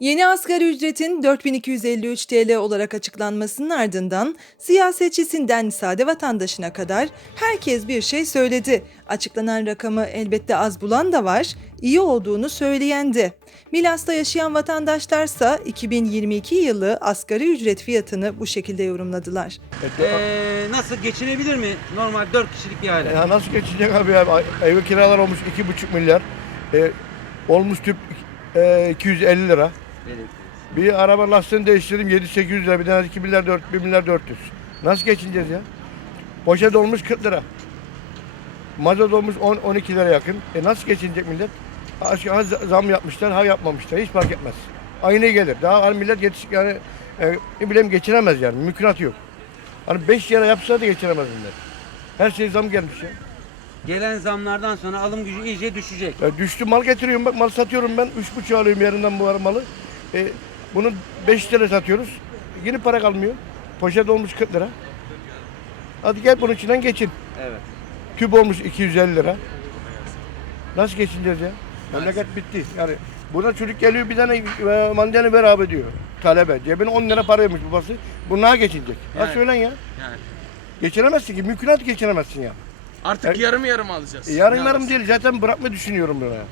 Yeni asgari ücretin 4253 TL olarak açıklanmasının ardından siyasetçisinden sade vatandaşına kadar herkes bir şey söyledi. Açıklanan rakamı elbette az bulan da var, iyi olduğunu söyleyen de. Milas'ta yaşayan vatandaşlarsa 2022 yılı asgari ücret fiyatını bu şekilde yorumladılar. Ee, nasıl geçinebilir mi normal 4 kişilik bir aile? Ya nasıl geçecek abi ya? Ev kiralar olmuş 2,5 milyar. E, olmuş tüp e, 250 lira. Bir araba lastiğini değiştirdim 7-800 lira. Bir tane 2 milyar 4, 1 milyar 400. Nasıl geçineceğiz ya? Poşet olmuş 40 lira. Mazot olmuş 10, 12 lira yakın. E nasıl geçinecek millet? Ha zam yapmışlar, ha yapmamışlar. Hiç fark etmez. Aynı gelir. Daha hani millet yetiş yani e, ne bileyim geçinemez yani. Mümkünatı yok. Hani 5 lira yapsa da geçiremez millet. Her şey zam gelmiş ya. Gelen zamlardan sonra alım gücü iyice düşecek. Ya düştü mal getiriyorum bak mal satıyorum ben. Üç buçuk alıyorum yerinden bu malı. E, bunu 5 lira satıyoruz. Yine para kalmıyor. Poşet olmuş 40 lira. Hadi gel bunun içinden geçin. Evet. Tüp olmuş 250 lira. Nasıl geçineceğiz ya? Memleket bitti. Yani buna çocuk geliyor bir tane e, mandalina ver abi diyor. Talebe. Cebine 10 lira paraymış babası. Bunlar geçinecek. Yani. söylen ya. Yani. Geçinemezsin ki. Mümkünat geçinemezsin ya. Artık yarım yarım alacağız. E, yarın Ne yarım değil. Zaten bırakma düşünüyorum buraya.